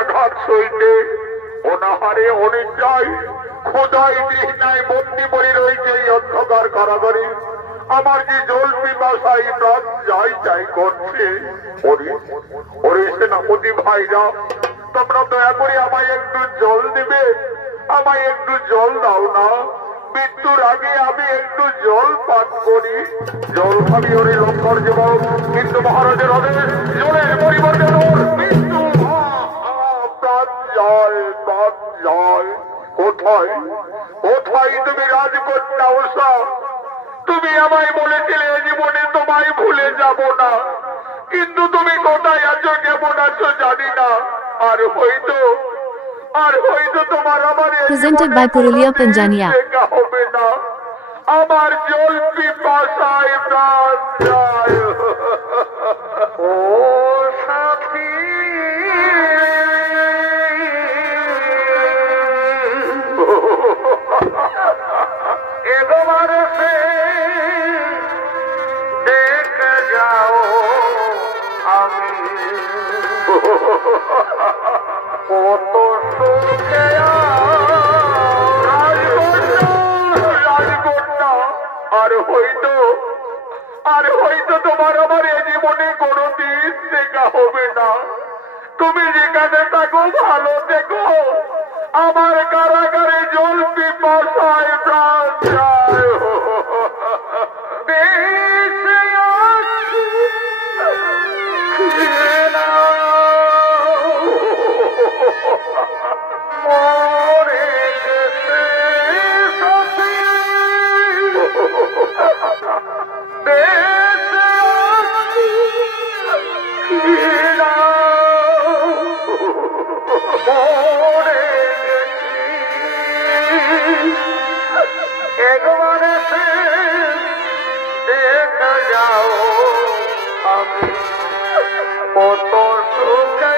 আঘাত সইতে অনাহারে অনিদ্রায় ক্ষুধায় তৃষ্ণায় বন্দি পড়ে রয়েছে এই অন্ধকার কারাগারে। আমার যে জল পিপাসায় প্রাণ যাই যাই করছে। ওরে সেনাপতি ভাইরা, তোমরা দয়া করে আমায় একটু জল দিবে, আমায় একটু জল দাও না। মৃত্যুর আগে আমি একটু জল পান করি। জল খাবি ওরে লঙ্কর যুবক, কিন্তু মহারাজের আদেশ জলের পরিবর্তে মৃত্যু। প্রাণ জল, প্রাণ জল। কোথায় কোথায় তুমি রাজকন্যা উষা? তুমি আমায় বলেছিলে জীবনে তোমায় ভুলে যাব না, কিন্তু তুমি কোথায় আছো, কেমন আছো জানি না। আর হয়তো তোমার আমার presented by Purulia Panjania হবে না। আমার জল পিপাসায় প্রাণ যায়। ও সাথী একবার সে দেখে যাও আমি কত সুখে রাজকন্যা। আর হয়তো তোমার আমার এ জীবনে কোনদিন দেখা হবে না। তুমি যেখানে থাকো ভালো থেকো। আমার কারাগারে জল পিপাসায় প্রাণ যায়। মরে গেছে একবারে সে দেখা যাও আমি কত সুখে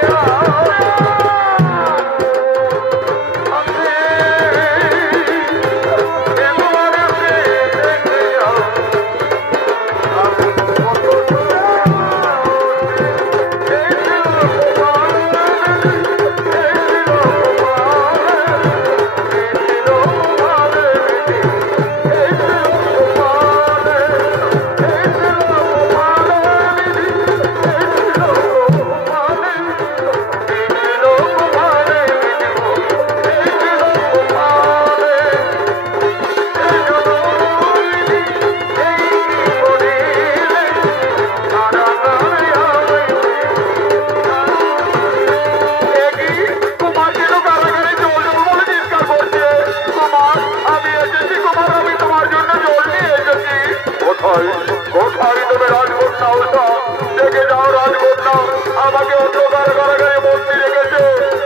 আমাকে অন্ধকার কারাগারে বন্দি রেখেছে।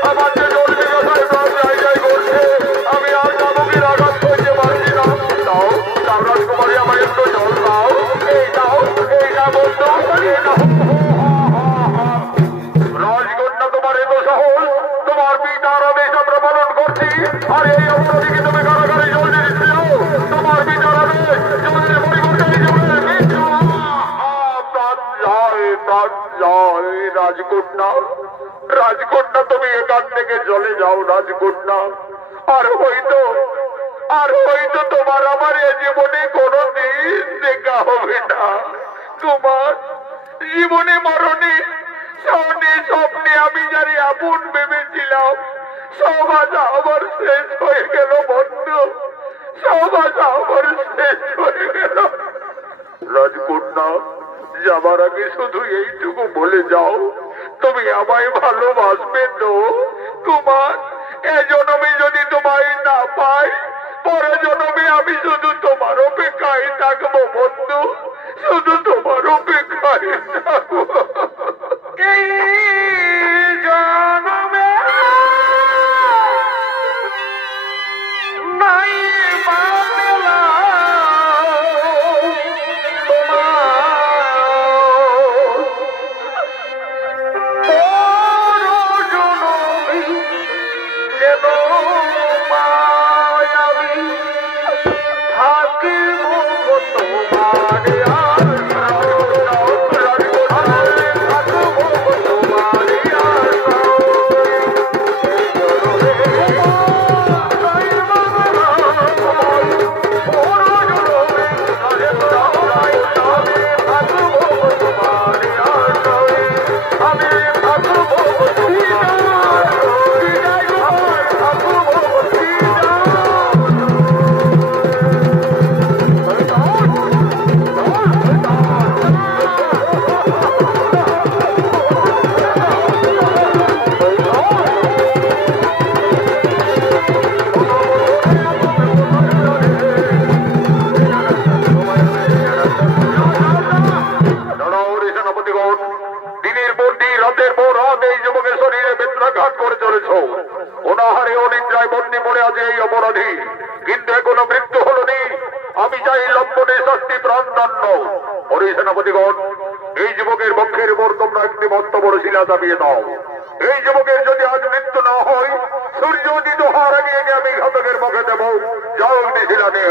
আমার যে জল পিপাসায় প্রাণ যাই যাই করছে। আমি আর নামকের আঘাত করতে পারছি না। দাও দাও রাজকুমারী, আমার একটু জল দাও। এই দাও, এই না বন্ধু, এই নাও। রাজকন্যা, তোমার এত সাহস! তোমার পিতার আদেশ আমরা পালন করছি, আর এই অবস্থাকে তুমি কারাগারে জল দিচ্ছিল। তোমার পিতার আদেশ জলের পরিবর্তে জলের মৃত্যু। প্রাণ যায়, প্রাণ যায়। রাজকন্যা, রাজকন্যা, তুমি এখান থেকে চলে যাও রাজকন্যা। আর হয়তো তোমার আমার এ জীবনে কোনদিন দেখা হবে না। তোমার জীবনে মরণে স্বপ্নে আমি যারে আপন ভেবেছিলাম, সব আশা আমার শেষ হয়ে গেল বন্ধু। সব আশা আমার শেষ হয়ে গেল। রাজকন্যা, যাবার আগে শুধু এইটুকু বলে যাও, তুমি আমায় ভালোবাসবে তো? তোমার এ জন্মে যদি তোমায় না পাই, পরে জন্মে আমি শুধু তোমার অপেক্ষায় থাকবো বন্ধু, শুধু তোমার অপেক্ষায় থাকবো। এই জন্মে নাই তোমার আমি চাই লম্পটের শাস্তি প্রাণদণ্ড। ওরে সেনাপতিগণ, এই যুবকের পক্ষের উপর তোমরা একটি মস্ত বড় শিলা চাপিয়ে দাও। এই যুবকের যদি আজ মৃত্যু না হয়, সূর্য উদিত হওয়ার আগে একে আমি ঘাতকের মুখে দেব। যাও একটি শিলা নিয়ে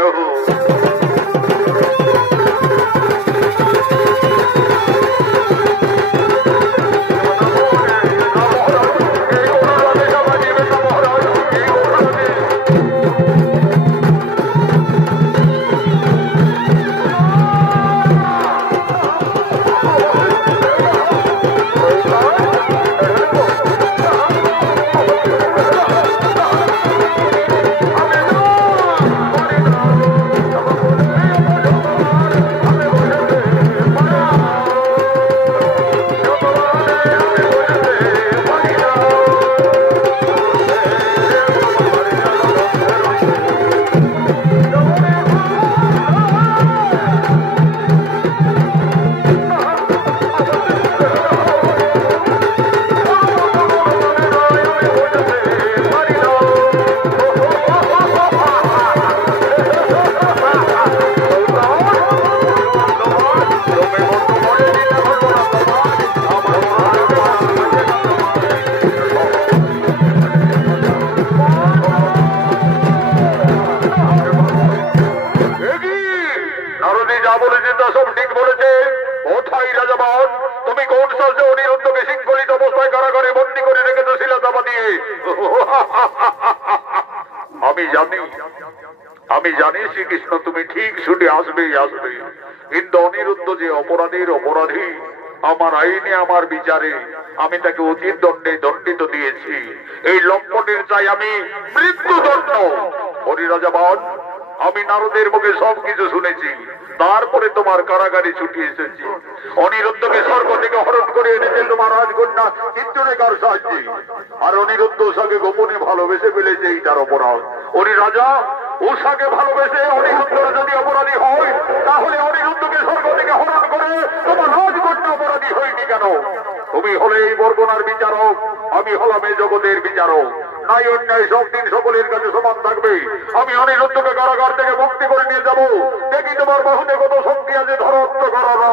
আমি জানি শ্রীকৃষ্ণ তুমি ঠিক ছুটে আসবেই আসবে, কিন্তু অনিরুদ্ধ যে অপরাধীর অপরাধী, আমার আইনে আমার বিচারে আমি তাকে উচিত দণ্ডে দণ্ডিত দিয়েছি। এই লম্পটের চাই আমি মৃত্যুদণ্ড। হরিরাজাবান, আমি নারদের মুখে সবকিছু শুনেছি, তারপরে তোমার কারাগারে ছুটি এসেছি। অনিরুদ্ধকে স্বর্গ থেকে হরণ করে এনেছে তোমার রাজকন্যা চিত্ররেখার সাহায্যে, আর অনিরুদ্ধ উষাকে গোপনে ভালোবেসে ফেলেছে, এই তার অপরাধ। ওরে রাজা, উষাকে ভালোবেসে অনিরুদ্ধ যদি অপরাধী হয়, তাহলে অনিরুদ্ধকে স্বর্গ থেকে হরণ করে তোমার রাজকন্যা অপরাধী হয়নি কেন? তুমি হলে এই বর্গনার বিচারক, আমি হলাম এই জগতের বিচারক। নাই অন্যায় সব দিন সকলের কাছে সমান থাকবে। আমি অনিরুদ্ধকে কারাগার থেকে মুক্তি করে নিয়ে যাব। দেখি তোমার বাহুতে কত শক্তি আছে, ধরত্ব করানো।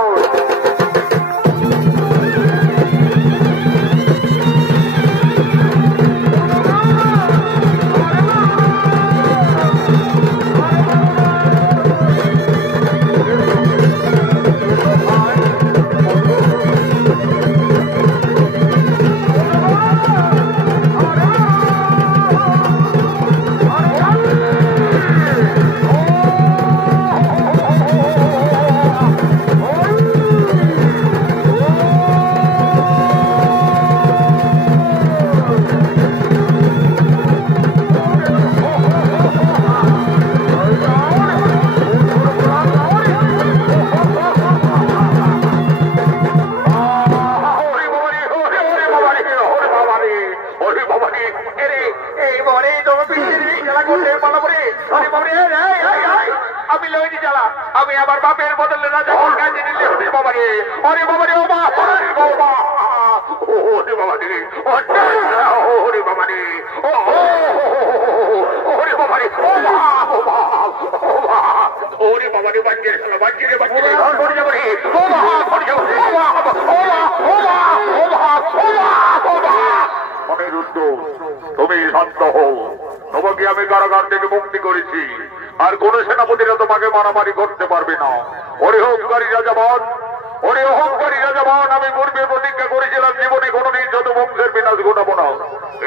আমি আবার বাপের বদলে রাজা কাজে নিলে হরি বাবা রে, হরি বাবা রে, ও মা, হরি বাবা রে, হরি বাবা রে, হরি বাবা রে, হরি বাবা রে, বাঞ্জের খেলা, বাঞ্জের বাঞ্জের হরি যাবো রে, ও মা, হরি যাবো, অনিরুদ্ধ, তুমি শান্ত হও। তোমাকে আমি কারাগার থেকে মুক্তি করেছি, আর কোন সেনাপতিরা তোমাকে মারামারি করতে পারবে না। ওরে অহংকারী রাজাবান, ওরে অহংকারী রাজাবান, আমি পূর্বে প্রতিজ্ঞা করেছিলাম জীবনে কোনদিন যত বংশের বিনাশ ঘটাবো না।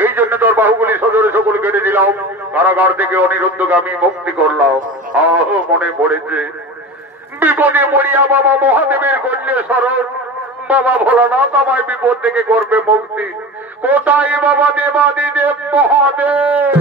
এই জন্য তোর বাহুগুলি সজরে সকল কেটে দিলাম, কারাগার থেকে অনিরুদ্ধকে আমি মুক্তি করলাম। মনে পড়েছে বিপদে পড়িয়া বাবা মহাদেবের করলে স্মরণ, বাবা ভোলানাথ আমায় বিপদ থেকে করবে মুক্তি। কোথায় বাবা দেবাদিদেব মহাদেব?